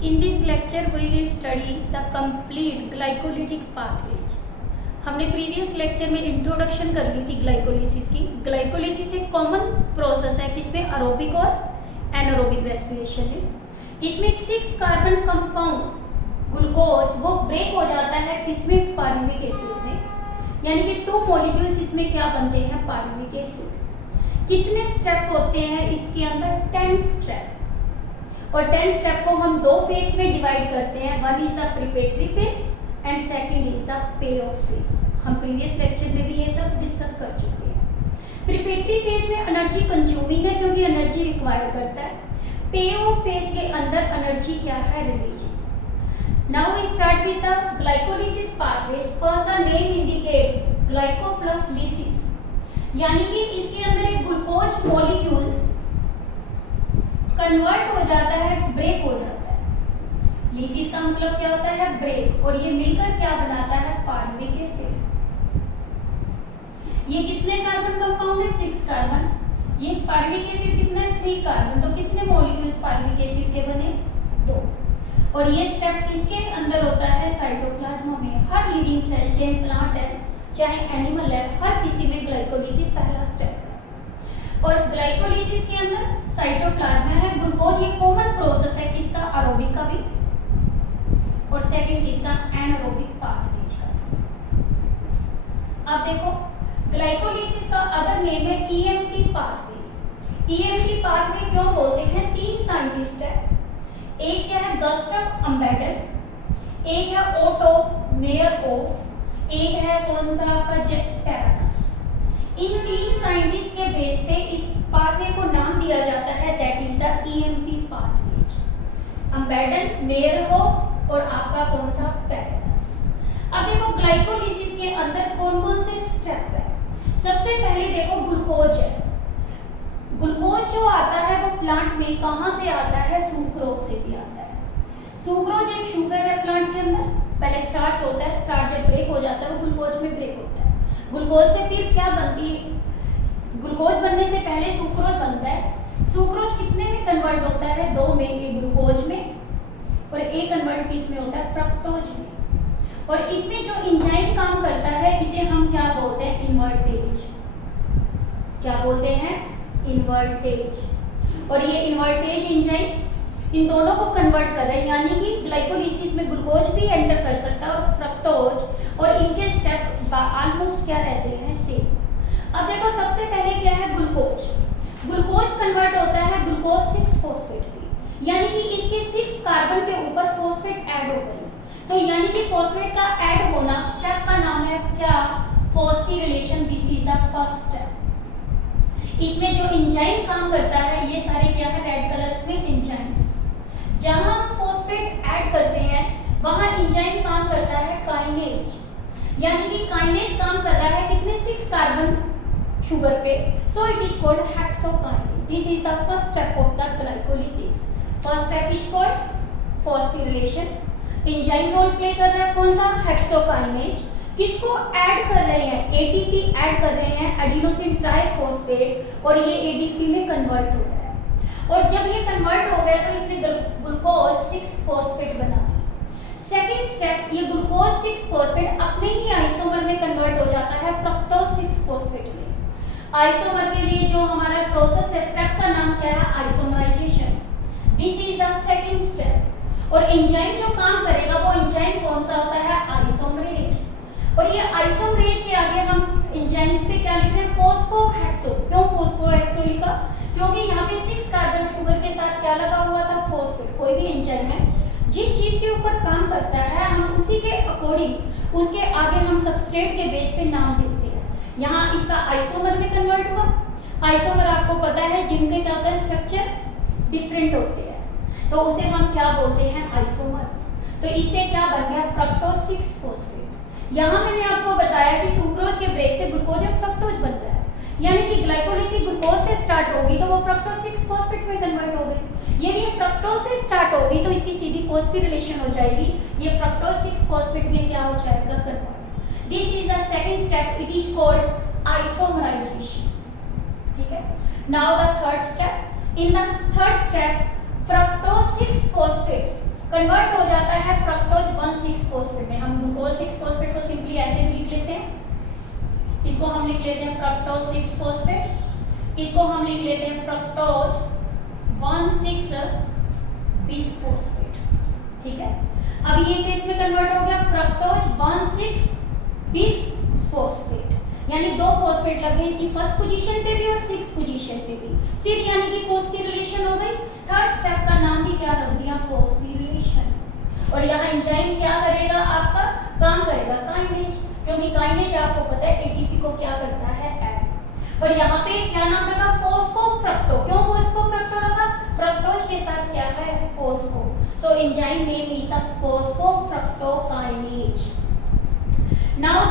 In this lecture we will study the complete glycolytic pathways. हमने previous lecture में introduction कर ली थी glycolysis की। ग्लाइकोलिसिस एक कॉमन प्रोसेस है किसमें अरोबिक और एनारोबिक रेस्पिरेशन है। इसमें एक 6 कार्बन कंपाउंड ग्लूकोज वो ब्रेक हो जाता है किसमें, पायरुविक एसिड में, यानी कि 2 मॉलिक्यूल्स इसमें क्या बनते हैं, पायरुविक एसिड। कितने स्टेप होते हैं इसके अंदर, 10 स्टेप। और 10 स्टेप को हम 2 फेज में डिवाइड करते हैं, one is the preparatory phase and second is the pay of phase. हम प्रीवियस लेक्चर में भी ये सब डिस्कस कर चुके हैं। प्रिपरेटरी फेज में एनर्जी कंज्यूमिंग है क्योंकि एनर्जी रिक्वायर करता है। पे ऑफ फेज के अंदर एनर्जी क्या है, releasing. Now we start with the glycolysis pathway. First the name indicate glyco plus lysis, यानी कि इसके अंदर एक ग्लूकोज मॉलिक्यूल कन्वर्ट हो जाता है, ब्रेक हो जाता है। लिसिस का मतलब क्या होता है, ब्रेक, और ये मिलकर क्या बनाता है, पायरुविक एसिड। ये कितने कार्बन कंपाउंड है, 6 कार्बन। ये पायरुविक एसिड कितना है, 3 कार्बन। तो कितने मॉलिक्यूल्स पायरुविक एसिड के बने, 2। और ये स्टेप किसके अंदर होता है, साइटोप्लाज्म में। हर लिविंग सेल, चाहे प्लांट है चाहे एनिमल है, हर किसी में ग्लाइकोलिसिस पहला स्टेप है। और ग्लाइकोलिसिस के अंदर साइटोप्लाज्म है। ग्लूकोज ये कॉमन प्रोसेस है किसका, एरोबिक का भी, और सेकंड किसका, एनारोबिक पाथवेज का। अब देखो ग्लाइकोलिसिस का अदर नेम है ईएमपी पाथवे। ईएमपी पाथवे क्यों बोलते हैं, 3 साइंटिस्ट है। एक क्या है, गस्टव अम्बेडर, एक है ओटो मेयरहोफ, एक है कौन सा आपका, टेरानस। इन 3 साइंटिस्ट के बेस पे इस पाथवे को नाम दिया जाता है, that is the EMP pathways. Embden, Meyerhof और आपका कौन सा, टेरानस। अब देखो ग्लाइकोलिसिस के अंदर कौन कौन से स्टेप है। सबसे पहले देखो ग्लूकोज है। ग्लूकोज जो आता है वो प्लांट में कहां से आता है, सुक्रोज से भी आता है। सुक्रोज एक शुगर है प्लांट के अंदर। पहले स्टार्च होता है, स्टार्च जब ब्रेक हो जाता है वो ग्लूकोज में ब्रेक होता है। ग्लूकोज से फिर क्या बनती है, ग्लूकोज बनने से पहले सुक्रोज बनता है। सुक्रोज कितने में कन्वर्ट होता है, 2 में, एक ग्लूकोज में, और एक कन्वर्ट किस में होता है, फ्रक्टोज में। और इसमें जो एंजाइम काम करता है इसे हम क्या बोलते हैं, इन्वर्टेज। क्या बोलते हैं, इन्वर्टेज। और ये इन्वर्टेज एंजाइम इन दोनों को कन्वर्ट कर रहा है, यानी कि ग्लाइकोलिसिस में ग्लूकोज भी एंटर कर सकता है और फ्रक्टोज, और इनके स्टेप ऑलमोस्ट क्या रहते हैं, सेम। अब देखो सबसे पहले क्या है, ग्लूकोज। ग्लूकोज कन्वर्ट होता है ग्लूकोज 6 फॉस्फेट में, यानी कि इसके 6 कार्बन के ऊपर फॉस्फेट ऐड हो गई। तो यानी कि फॉस्फेट का ऐड होना स्टेप का नाम है क्या, phosphorylation. This is the first step. इसमें जो एंजाइम काम करता है ये सारे क्या है, रेड कलर्स में एंजाइम्स। जहां हम फॉस्फेट ऐड करते हैं वहां एंजाइम काम करता है काइनेज, यानी कि काइनेज काम कर रहा है कितने, 6 कार्बन शुगर पे। So it is called hexokinase. This is the first step of the glycolysis. First step is called phosphorylation. Enzyme role play कर रहा है कौन सा, हेक्सोकाइनेज। किसको ऐड कर रहे हैं, एटीपी ऐड कर रहे हैं, एडिनोसिन ट्राइफॉस्फेट, और ये एटीपी में कन्वर्ट हो रहा है। और जब ये कन्वर्ट हो गया तो इसमें ग्लूकोज 6 फॉस्फेट बना दी। सेकेंड स्टेप, ये ग्लूकोज 6 फॉस्फेट अपने ही आइसोमर में कन्वर्ट हो जाता है फ्रक्टोज 6 फॉस्फेट में। आइसोमर के लिए जो हमारा प्रोसेस है, स्टेप का नाम क्या है, isomerisation. This is the second step. और एंजाइम जो काम करेगा वो एंजाइम कौन सा होता है, आइसोमरेज। और ये आइसोमरेज के आगे हम एंजाइम्स पे क्या लिख रहे हैं, फॉस्फोहेक्सो। क्यों फॉस्फोहेक्सो लिखा, क्योंकि यहाँ पे 6 कार्बन शुगर के साथ क्या लगा हुआ था, फॉस्फेट। कोई भी एंजाइम है जिस चीज के ऊपर काम करता है हम उसी के अकॉर्डिंग उसके आगे हम सबस्ट्रेट के बेस पे नाम देते हैं। यहाँ इसका आइसोमर में कन्वर्ट हुआ। आइसोमर आपको पता है जिनके क्या होता है, स्ट्रक्चर डिफरेंट होते हैं, तो उसे हम क्या बोलते हैं, आइसोमर। तो इससे क्या बन गया, फ्रक्टोज 6 फॉस्फेट। यहाँ मैंने आपको बताया कि सुक्रोज के ब्रेक से ग्लूकोज और फ्रक्टोज बन रहा है, यानी कि ग्लाइकोलिसिस ग्लूकोज से स्टार्ट होगी तो वो फ्रक्टोज 6 फॉस्फेट में कन्वर्ट हो गई। यदि ये फ्रक्टोज से स्टार्ट होगी तो इसकी सीधी फॉस्फोरिलेशन हो जाएगी, ये फ्रक्टोज 6 फॉस्फेट में क्या हो जाएगा, convert. This is the second step, it is called isomerisation. ठीक है। Now the third step, in the third step fructose 6 phosphate convert हो जाता है फ्रक्टोज 1,6-फॉस्फेट में। हम ग्लूकोज 6-फॉस्फेट को सिंपली ऐसे भी लिख लेते हैं, इसको हम लिख लेते हैं फ्रक्टोज 6-फॉस्फेट, इसको हम लिख लेते हैं फ्रक्टोज 1,6-बिसफॉस्फेट। ठीक है, अब ये केस में कन्वर्ट हो गया फ्रक्टोज 1,6-बिसफॉस्फेट, यानी 2 फॉस्फेट लग गए इसकी फर्स्ट पोजीशन पे भी और 6 पोजीशन पे भी, फिर यानी कि फॉस्फोरिलेशन हो गई। थर्ड स्टेप का नाम भी क्या रख दिया, फॉस्फोरिलेशन। और यहाँ एंजाइम क्या करेगा, आपका काम करेगा काइनेज, क्योंकि काइनेज आपको पता है एटीपी को क्या करता है, ऐड। और यहाँ पे क्या नाम रखा, फॉस्फोफ्रक्टो। क्यों फॉस्फोफ्रक्टो रखा, फ्रक्टोज के साथ क्या है, phospho. So enzyme name is the फॉस्फोफ्रक्टोकाइनेज। Now the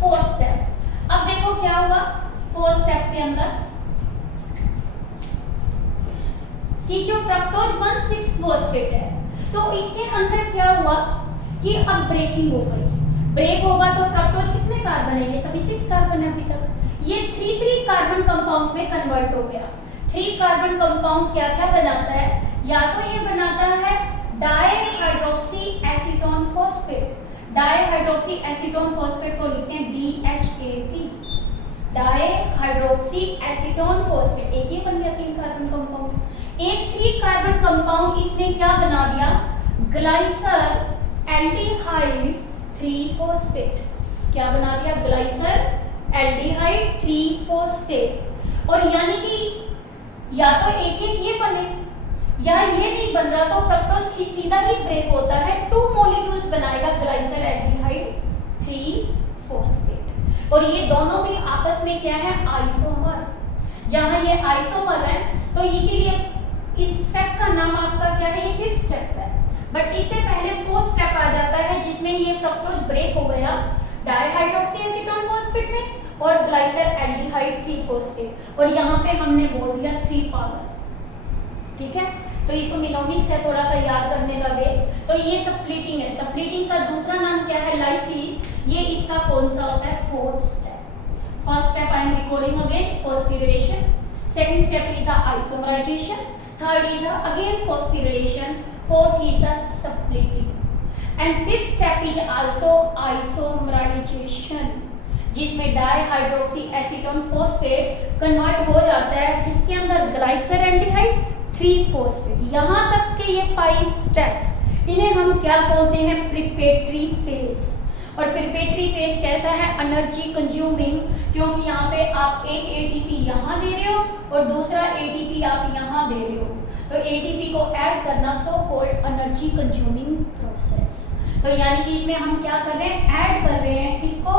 fourth step. अब देखो क्या हुआ फोर्थ स्टेप के अंदर कि जो फ्रक्टोज 1,6-फॉस्फेट है, तो इसके अंदर क्या हुआ कि अब ब्रेकिंग हो गई। ब्रेक होगा तो फ्रक्टोज कितने कार्बन है, ये सभी 6 कार्बन है अभी तक, ये 3 कार्बन कंपाउंड में कन्वर्ट हो गया। 3 कार्बन कंपाउंड क्या क्या बनाता है, या तो ये बनाता है dihydroxy acetone phosphate. Dihydroxy acetone phosphate को लिखते हैं DHAP, डाईहाइड्रोक्सी एसीटोन फॉस्फेट। एक ही बन गया 3 कार्बन कंपाउंड। एक 3 कार्बन कंपाउंड इसने क्या बना दिया, ग्लाइसर एल्डिहाइड 3-फॉस्फेट। क्या बना दिया, ग्लाइसर एल्डिहाइड 3-फॉस्फेट। और यानी कि या तो एक ये बने या ये नहीं बन रहा, तो फ्रक्टोज सीधा ही ब्रेक होता है, 2 मॉलिक्यूल्स बनाएगा ग्लाइसर एल्डिहाइड 3-फॉस्फेट। और ये दोनों भी आपस में क्या है, आइसोमर। जहां ये आइसोमर है तो इसीलिए इस स्टेप का नाम आपका क्या है, ये 5th स्टेप है। बट इससे पहले 4th स्टेप आ जाता है जिसमें ये फ्रक्टोज ब्रेक हो गया डाईहाइड्रोक्सी एसीटोन फॉस्फेट में और ग्लाइसर एल्डिहाइड 3-फॉस्फेट, और यहाँ पे हमने बोल दिया 3 पावर। ठीक है, तो इसको मिनोमिक्स है, थोड़ा सा याद करने का वे। तो ये सप्लिटिंग है, सप्लिटिंग का दूसरा नाम क्या है, लाइसिस। ये इसका कौन सा होता है, 4th step. First step I am recalling again, phosphorylation. Second step is the isomerisation, third is the again phosphorylation, fourth is the splitting, and fifth step is also isomerisation, जिसमें डाईहाइड्रोक्सी एसीटोन फॉस्फेट कन्वर्ट हो जाता है किसके अंदर, ग्लाइसर aldehyde 3-फॉस्फेट। यहाँ तक के ये 5 स्टेप्स, इन्हें हम क्या बोलते हैं, प्रिपेटरी फेज। और प्रिपेटरी फेज कैसा है, एनर्जी कंज्यूमिंग, क्योंकि यहाँ पे आप एक एटीपी यहाँ दे रहे हो और दूसरा एटीपी आप यहाँ दे रहे हो, तो एटीपी को ऐड करना so called energy consuming process. तो यानी कि इसमें हम क्या कर रहे हैं, ऐड कर रहे हैं किसको,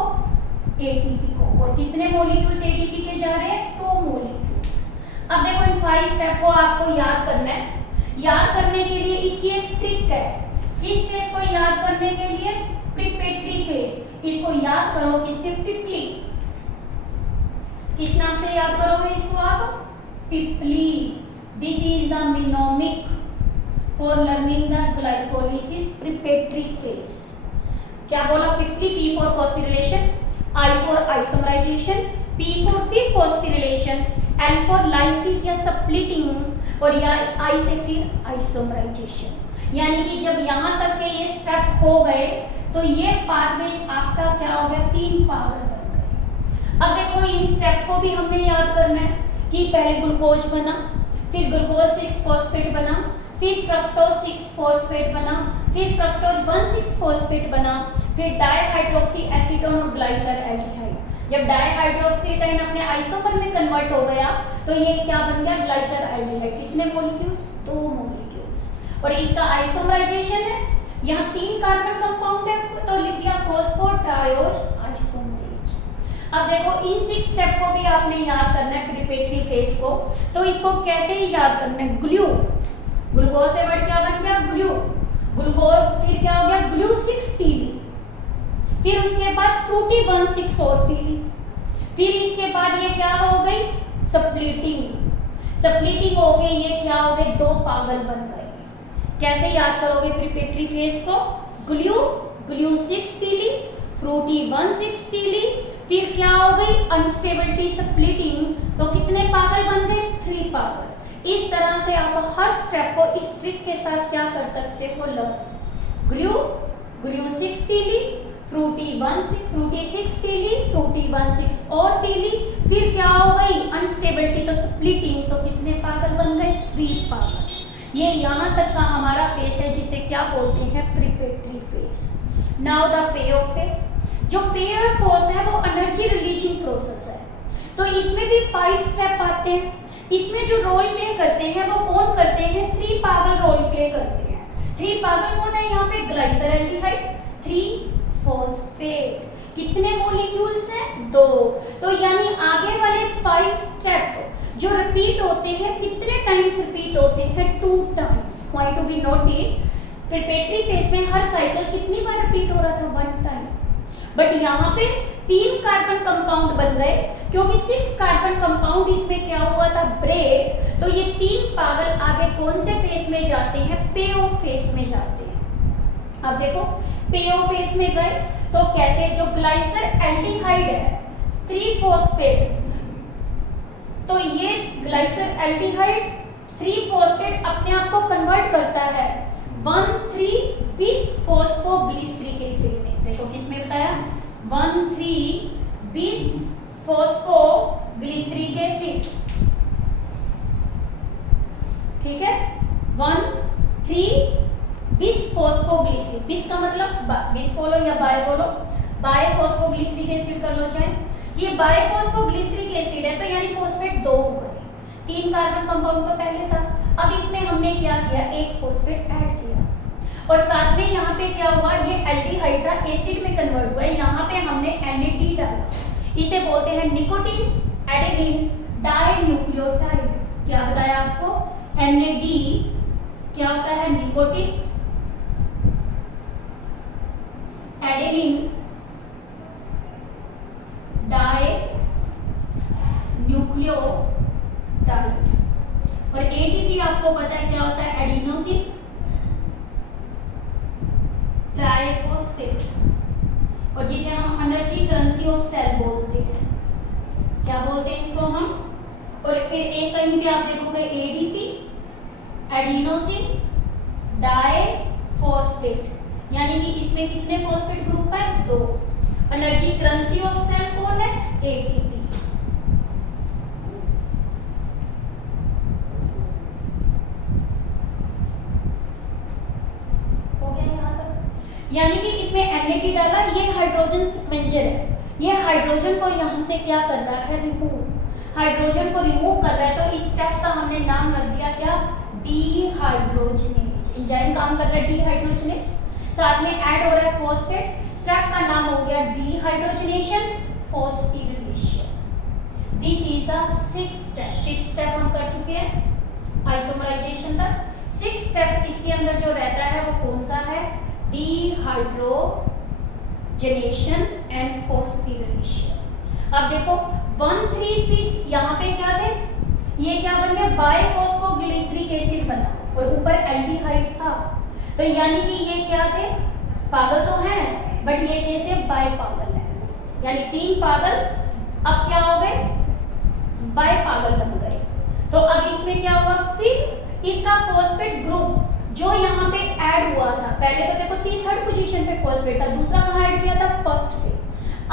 एटीपी को। और कितने मॉलिक्यूल्स एटीपी के जा रहे हैं, 2 मॉलिक्यूल्स। अब देखो इन 5 स्टेप को आपको याद करना है। याद करने के लिए इसकी एक ट्रिक है। किस फेज को याद करने के लिए, प्रिपेटरी फेज। इसको याद करो किससे, पिपली। किस नाम से याद करोगे इसको आप, पिपली। This is the mnemonic for learning the glycolysis preparatory phase. क्या बोला, पिपली। P for phosphorylation, I for isomerisation, P for फिर फॉस्फोरिलेशन, L फॉर लाइसिस या सप्लिटिंग, और या I से फिर आइसोमराइजेशन। यानी कि जब यहाँ तक के ये स्टेप हो गए तो ये पाथवे आपका क्या हो गया, 3 पावर बन गए। अब देखो इन स्टेप को भी हमने याद करना है कि पहले ग्लूकोज बना, फिर ग्लूकोज 6-फॉस्फेट बना, फिर फ्रक्टोज 6-फॉस्फेट बना, फिर फ्रक्टोज 1,6-फॉस्फेट बना, फिर डाईहाइड्रोक्सी एसीटोन और ग्लाइसर एल्डिहाइड। जब डाईहाइड्रोक्सीटाइन अपने आइसोमर में कन्वर्ट हो गया तो ये क्या बन गया, ग्लाइसर एल्डिहाइड। कितने मॉलिक्यूल्स, 2 मॉलिक्यूल्स। और इसका आइसोमराइजेशन है, यहाँ 3 कार्बन कंपाउंड है तो लिख दिया फॉस्फोट्रायोज आइसोमरेज। अब देखो इन 6 स्टेप को भी आपने याद करना है, प्रिपेटरी फेज को। तो इसको कैसे ही याद करना है, ग्लू। ग्लूकोज से वर्ड क्या बन गया, ग्लू। ग्लूकोज फिर क्या हो गया, ग्लू 6-पीली। फिर उसके बाद फ्रूटी 1,6 और पीली। फिर इसके बाद ये क्या हो गई, सप्लिटिंग। सप्लिटिंग हो गई, ये क्या हो गए, 2 पागल बन गए। कैसे याद करोगे प्रिपेटरी फेज को, ग्लू 6 पीली, फ्रूटी 1,6 पीली, फिर क्या हो गई, अनस्टेबिलिटी सप्लिटिंग, तो कितने पागल बन गए, 3 पागल। इस तरह से आप हर स्टेप को इस ट्रिक के साथ क्या कर सकते हो, लर्न। ग्लू 6 पी ली, फ्रूटी 6 पी ली, फ्रूटी 1 6 और पी ली, फिर क्या हो गई अनस्टेबिलिटी, तो स्प्लिटिंग, तो कितने पागल बन गए, 3 पागल। ये यहाँ तक का हमारा फेस है जिसे क्या बोलते हैं, preparatory face. Now the pay of face. जो पे ऑफ फेस है वो एनर्जी रिलीजिंग प्रोसेस है, तो इसमें भी 5 स्टेप आते हैं। इसमें जो रोल प्ले करते हैं वो कौन करते हैं, 3 पागल रोल प्ले करते हैं। 3 पागल कौन है यहाँ पे, ग्लाइसरल्डिहाइड, 3 फॉस्फेट। कितने मॉलिक्यूल्स हैं, 2। तो यानी आगे वाले 5 स्टेप जो रिपीट होते हैं, कितने टाइम्स रिपीट होते हैं, 2 times. Point to be noted, preparatory face में हर साइकिल कितनी बार रिपीट हो रहा था, 1 टाइम। बट यहाँ पे 3 कार्बन कंपाउंड बन गए, क्योंकि 6 कार्बन कंपाउंड इसमें क्या हुआ था, ब्रेक। तो ये 3 पागल आगे कौन से फेस में जाते हैं, पे ऑफ फेस में जाते हैं। अब देखो पे ऑफ फेस में गए तो कैसे, जो ग्लाइसरल्डिहाइड है 3 फॉस्फेट, तो ये ग्लाइसरल्डिहाइड 3 फॉस्फेट अपने आप को कन्वर्ट करता है 1,3 बिस फॉस्फोग्लिसरिक एसिड में। देखो किसमें बताया, 1,3 बिस फॉस्फोग्लिसरिक एसिड, ठीक है, 1,3 बिस फॉस्फोग्लिसरिक। बिस का मतलब बिस बोलो या बाय बोलो, बाय फॉस्फोग्लिसरिक एसिड कर लो चाहे। ये बाय फॉस्फोग्लिसरिक एसिड है, तो यानी फॉस्फेट 2 हो गए। 3 कार्बन कंपाउंड तो पहले था, अब इसमें हमने क्या किया, 1 फॉस्फेट ऐड किया, और साथ में यहाँ पे क्या हुआ, ये एल्डिहाइड था एसिड में कन्वर्ट हुआ है, यहाँ पे हमने NAD डाला। इसे बोलते हैं निकोटीन एडेनिन डाइन्यूक्लियोटाइड। क्या बताया आपको, NAD क्या होता है, निकोटीन एडेनिन डाइन्यूक्लियोटाइड, और ATP आपको पता है क्या होता है, एडिनोसिन ट्राइफॉस्फेट, और जिसे हम एनर्जी करेंसी ऑफ सेल बोलते हैं। क्या बोलते हैं इसको हम, और फिर एक कहीं भी आप देखोगे ADP एडिनोसिन डाइफॉस्फेट, यानी कि इसमें कितने फॉस्फेट ग्रुप है, 2। एनर्जी करेंसी ऑफ सेल कौन है, ATP। हो गया यहाँ तक, यानी कि इसमें NAD डाला, ये हाइड्रोजन सिक्वेंजर है, ये हाइड्रोजन को यहाँ से क्या कर रहा है, रिमूव, हाइड्रोजन को रिमूव कर रहा है। तो इस स्टेप का हमने नाम रख दिया क्या, डीहाइड्रोजनेज। एंजाइम काम कर रहा है डीहाइड्रोजनेज, साथ में ऐड हो रहा है फॉस्फेट, स्टेप का नाम हो गया dehydrogenation phosphorylation. This is the 6th step. 5th step हम कर चुके हैं आइसोमराइजेशन तक। 6th स्टेप इसके अंदर जो रहता है वो कौन सा है, डीहाइड्रोजनेशन एंड फॉस्फोरिलेशन। अब देखो 1,3 फिश यहाँ पे क्या थे, ये क्या बन गया, बाइफॉस्फोग्लिसरिक एसिड बना, और ऊपर एल्डिहाइड था, तो यानी कि ये क्या थे, पागल तो हैं बट ये कैसे बाय पागल है, यानी 3 पागल अब क्या हो गए, बाय पागल बन गए। तो अब इसमें क्या हुआ, फिर इसका फॉस्फेट ग्रुप जो यहाँ पे ऐड हुआ था, पहले तो देखो 3rd पोजीशन पे फॉस्फेट था, दूसरा कहाँ ऐड किया था, 1st पे।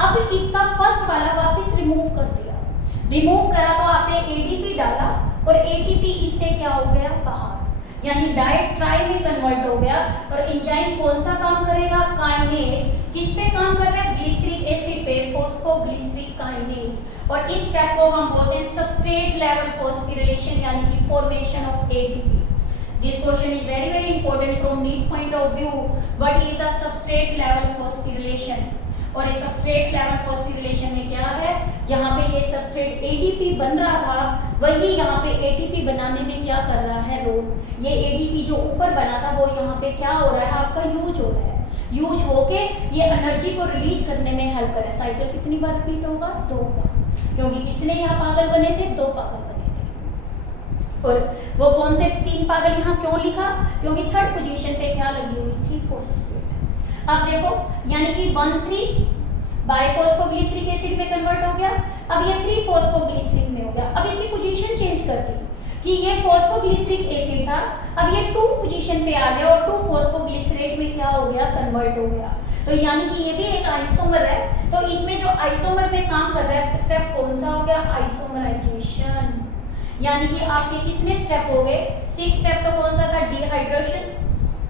अब इसका 1st वाला वापस रिमूव कर दिया, रिमूव करा तो आपने ADP डाला, और ATP इससे क्या हो गया, बाहर, यानी डाई ट्राई में कन्वर्ट हो गया। और एंजाइम कौन सा काम करेगा, काइनेज। किस पे काम कर रहा है, ग्लिसरिक एसिड पे, फॉस्फोग्लिसरिक काइनेज। और इस स्टेप को हम बोलते हैं सबस्ट्रेट लेवल फॉस्फोरिलेशन, यानी कि formation of ATP। This question is very very important from NEET point of view. What is a substrate level phosphorylation? और ये सबस्ट्रेट लेवल फॉस्फोरिलेशन में क्या है, जहाँ पे ये सबस्ट्रेट ADP बन रहा था, वही यहाँ पे ATP बनाने में क्या कर रहा है, रोल। ये ADP जो ऊपर बना था वो यहाँ पे क्या हो रहा है, आपका यूज हो रहा है, यूज होके ये एनर्जी को रिलीज करने में हेल्प कर रहा है। साइकिल कितनी बार रिपीट होगा, 2 बार, क्योंकि कितने यहाँ पागल बने थे, 2 पागल बने थे। और वो कौन से 3 पागल यहाँ क्यों लिखा, क्योंकि 3rd पोजीशन पे क्या लगी हुई थी, फॉस्फेट। अब देखो यानी कि 1,3 बाइफॉस्फोग्लिसरिक एसिड में कन्वर्ट हो गया, अब ये 3 फॉस्फोग्लिसरिक में हो गया। अब इसकी पोजीशन चेंज कर दी, कि ये फॉस्फोग्लिसरिक एसिड था, अब ये 2 पोजीशन पे आ गया और 2 फॉस्फोग्लिसरेट में क्या हो गया, कन्वर्ट हो गया। तो यानी कि ये भी एक आइसोमर है। तो इसमें जो आइसोमर में काम कर रहा है स्टेप कौन सा हो गया, आइसोमराइजेशन। यानी कि आपके कितने स्टेप हो गए, 6 स्टेप तो कौन सा था, डिहाइड्रेशन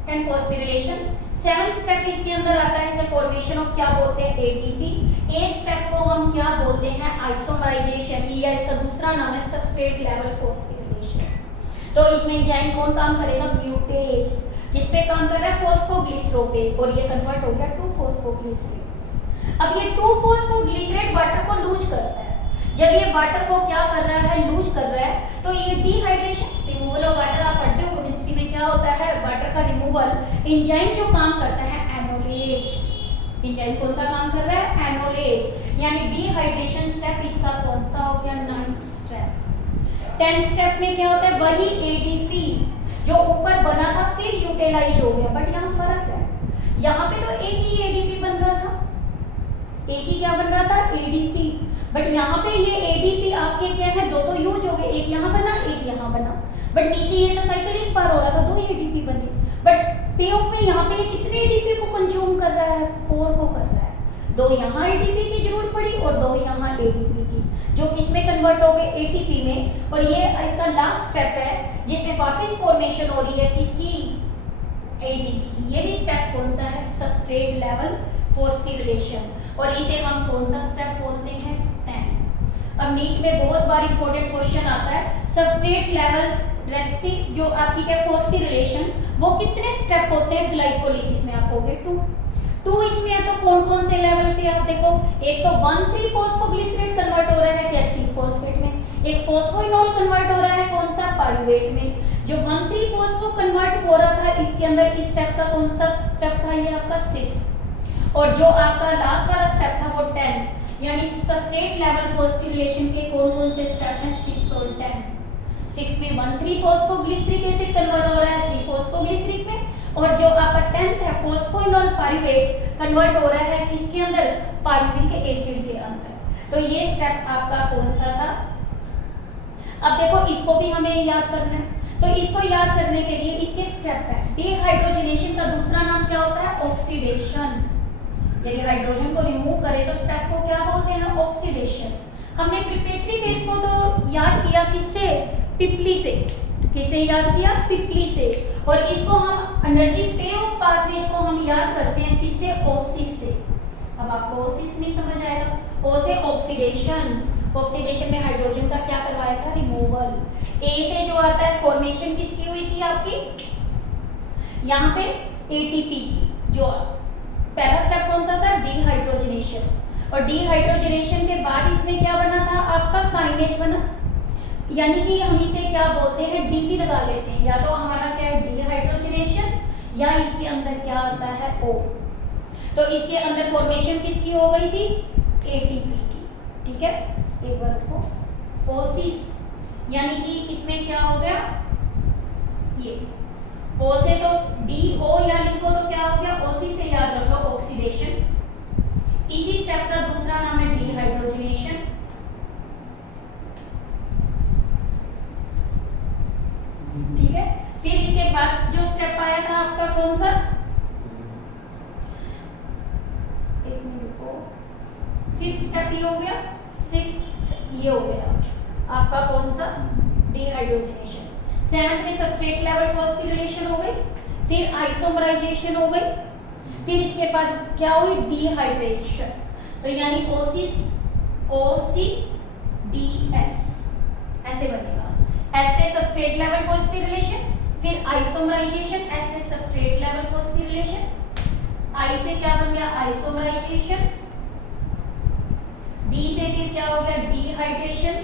एंड फॉस्फोरिलेशन। 7 स्टेप इसके अंदर आता है इसे फॉर्मेशन ऑफ क्या बोलते हैं, एटीपी। 8 स्टेप को हम क्या बोलते हैं, आइसोमराइजेशन, या इसका दूसरा नाम है सबस्ट्रेट लेवल फॉस्फोरिलेशन। तो इसमें एंजाइम कौन काम करेगा, म्यूटेज, किस पे काम कर रहा है, फॉस्फोग्लिसरो पे, और ये कन्वर्ट हो गया 2 फॉस्फोग्लिसरेट। अब ये 2 फॉस्फोग्लिसरेट वाटर को लूज करता है। जब ये वाटर को क्या कर रहा है, लूज कर रहा है, तो ये डिहाइड्रेशन, रिमूवल ऑफ वाटर, आप पढ़ते हो केमिस्ट्री में क्या होता है, वाटर का रिमूवल। एंजाइम जो काम करता है एनोलेज, एंजाइम कौन सा काम कर रहा है, एनोलेज, यानी डिहाइड्रेशन स्टेप इसका कौन सा हो गया, 9th स्टेप। 10th स्टेप में क्या होता है, वही एडीपी जो ऊपर बना था फिर यूटिलाइज हो गया, बट यहाँ फर्क है, यहाँ पे तो एक ही एडीपी बन रहा था, एक ही क्या बन रहा था, एडीपी, बट यहाँ पे ये एडीपी आपके क्या है, 2 तो यूज हो गए, एक यहाँ बना एक यहाँ बना, बट नीचे ये तो साइकिल एक बार हो रहा था, 2 एडीपी बने, बट पे ऑफ में यहाँ पे कितने एडीपी को कंज्यूम कर रहा है, 4 को कर रहा है। 2 यहाँ एडीपी की जरूरत पड़ी और 2 यहाँ एडीपी की, जो किसमें कन्वर्ट हो गए, एटीपी में। और ये इसका लास्ट स्टेप है जिसमें वापस फॉर्मेशन हो रही है किसकी, एटीपी की। ये भी स्टेप कौन सा है, सबस्ट्रेट लेवल फॉस्फोरिलेशन, और इसे हम कौन सा स्टेप बोलते हैं, 10। अब नीट में बहुत बार इंपॉर्टेंट क्वेश्चन आता है, सबस्ट्रेट लेवल रेसिपी जो आपकी क्या फॉस्फोरिलेशन, वो कितने स्टेप होते हैं ग्लाइकोलिसिस में, आप कहोगे 2 इसमें है। तो कौन कौन से लेवल पे आप देखो, एक तो 1,3 फॉस्फोग्लिसरेट कन्वर्ट हो रहा है क्या, 3 फॉस्फेट में, एक फॉस्फोइनोल कन्वर्ट हो रहा है कौन सा, पाइरुवेट में। जो 1,3 फॉस्फो कन्वर्ट हो रहा था इसके अंदर इस स्टेप का कौन सा स्टेप था, ये आपका 6, और जो आपका लास्ट वाला स्टेप था वो 10, यानी सबस्ट्रेट लेवल फॉस्फोरिलेशन के कौन कौन से स्टेप हैं, 6 और 10। 6 में 1,3 फॉस्फोग्लिसरिक एसिड कन्वर्ट हो रहा है 3 फॉस्फोग्लिसरिक में, और जो आपका 10th है फॉस्फोइनोल पाइरुवेट कन्वर्ट हो रहा है किसके अंदर, पाइरुविक एसिड के अंदर। तो ये स्टेप आपका कौन सा था। अब देखो इसको भी हमें याद करना है, तो इसको याद करने के लिए इसके स्टेप है, डिहाइड्रोजनेशन का दूसरा नाम क्या होता है, ऑक्सीडेशन। यदि हाइड्रोजन को रिमूव करें तो स्टेप को क्या बोलते हैं, ऑक्सीडेशन। हमने प्रिपरेटरी फेज को तो याद किया किससे, पिपली से, किससे याद किया, पिपली से, और इसको हम एनर्जी पे ऑफ पाथवेज को हम याद करते हैं किससे, ओसिस से। अब आपको ओसिस नहीं समझ आएगा, ओ से ऑक्सीडेशन, ऑक्सीडेशन में हाइड्रोजन का क्या करवाया था, रिमूवल। ए से जो आता है फॉर्मेशन किसकी हुई थी आपकी, यहाँ पे एटीपी की। जो पहला स्टेप कौन सा था, डिहाइड्रोजनेशन, और डिहाइड्रोजनेशन के बाद इसमें क्या बना था आपका, काइनेज बना, यानी कि हम इसे क्या बोलते हैं, डीपी लगा लेते हैं, या तो हमारा क्या है डिहाइड्रोजनेशन, या इसके अंदर क्या आता है, ओ। तो इसके अंदर फॉर्मेशन किसकी हो गई थी, एटीपी की, ठीक है। एक बार को ओसिस, यानी कि इसमें क्या हो गया, ये ओ से तो डी ओ या लिखो तो क्या हो गया, ओसी से याद रख लो, ऑक्सीडेशन। इसी स्टेप का दूसरा नाम है डिहाइड्रोजनेशन। ठीक है, फिर इसके बाद जो स्टेप आया था आपका कौन सा, एक मिनट को, 5th स्टेप ये हो गया, 6th ये हो गया आपका कौन सा, डिहाइड्रोजनेशन। 7th में सबस्ट्रेट लेवल फॉस्फोरिलेशन हो गई, फिर आइसोमराइजेशन हो गई, फिर इसके बाद क्या हुई, डिहाइड्रेशन। तो यानी ओसिस, OCDS ऐसे बनेगा। S से सबस्ट्रेट लेवल फॉस्फोरिलेशन, फिर आइसोमराइजेशन, S से सबस्ट्रेट लेवल फॉस्फोरिलेशन, I से क्या बन गया, आइसोमराइजेशन, D से फिर क्या हो गया, डिहाइड्रेशन,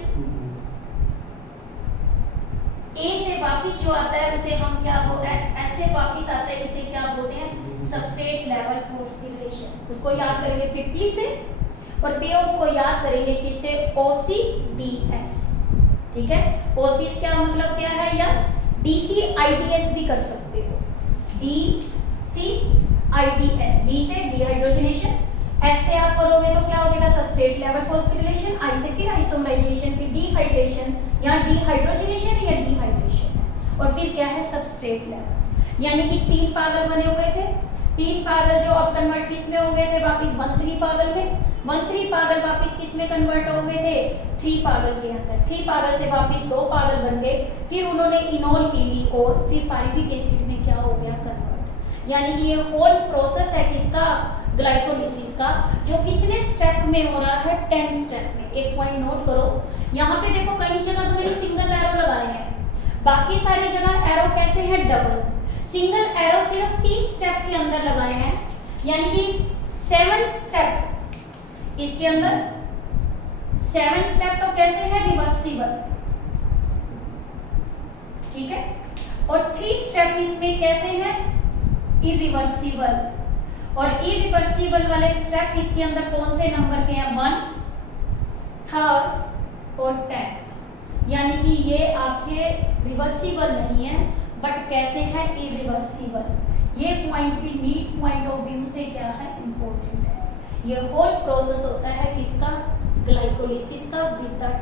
A से वापस जो आता है उसे हम क्या बोलते हैं, S से वापस आता है इसे क्या बोलते हैं, सबस्ट्रेट लेवल फॉस्फोरिलेशन। उसको याद करेंगे पिपली से, और पे ऑफ को याद करेंगे किससे, OCDS, ठीक है। ओसिस क्या मतलब क्या है, या DCIDS भी कर सकते हो, DCIDS, D से डिहाइड्रोजनेशन, एस से आप करोगे तो क्या हो जाएगा, सबस्ट्रेट लेवल फॉस्फोरिलेशन, आई से फिर आइसोमराइजेशन, फिर डिहाइड्रेशन, यहाँ डिहाइड्रोजनेशन या डिहाइड्रेशन है, और फिर क्या है, सबस्ट्रेट लेवल। यानी कि 3 पागल बने हुए थे, 3 पागल जो अब कन्वर्ट किस में हो गए थे, वापस 1,3 पागल में, 1,3 पागल वापस किस में कन्वर्ट हो गए थे, 3 पागल के अंदर, 3 पागल से वापस 2 पागल बन गए, फिर उन्होंने इनोल पी ली और फिर पायरुविक एसिड में क्या हो गया, कन्वर्ट। यानी कि ये होल प्रोसेस है किसका, ग्लाइकोलिसिस का, जो कितने स्टेप में हो रहा है, 10 स्टेप में। एक पॉइंट नोट करो, यहाँ पे देखो कई जगह तो मैंने सिंगल एरो लगाए हैं, बाकी सारी जगह एरो कैसे है, डबल। सिंगल एरो सिर्फ 3 स्टेप के अंदर लगाए हैं, यानी कि 7 स्टेप इसके अंदर, 7 स्टेप तो कैसे है, रिवर्सिबल, ठीक है, और 3 स्टेप इसमें कैसे है, इरिवर्सिबल। और इरिवर्सिबल वाले स्टेप इसके अंदर कौन से नंबर के हैं, 1, 3rd और 10th, यानी कि ये आपके रिवर्सिबल नहीं है, बट कैसे है, इरिवर्सिबल। ये पॉइंट भी नीट पॉइंट ऑफ व्यू से क्या है, इंपॉर्टेंट है। ये होल प्रोसेस होता है किसका, ग्लाइकोलिसिस का, विद द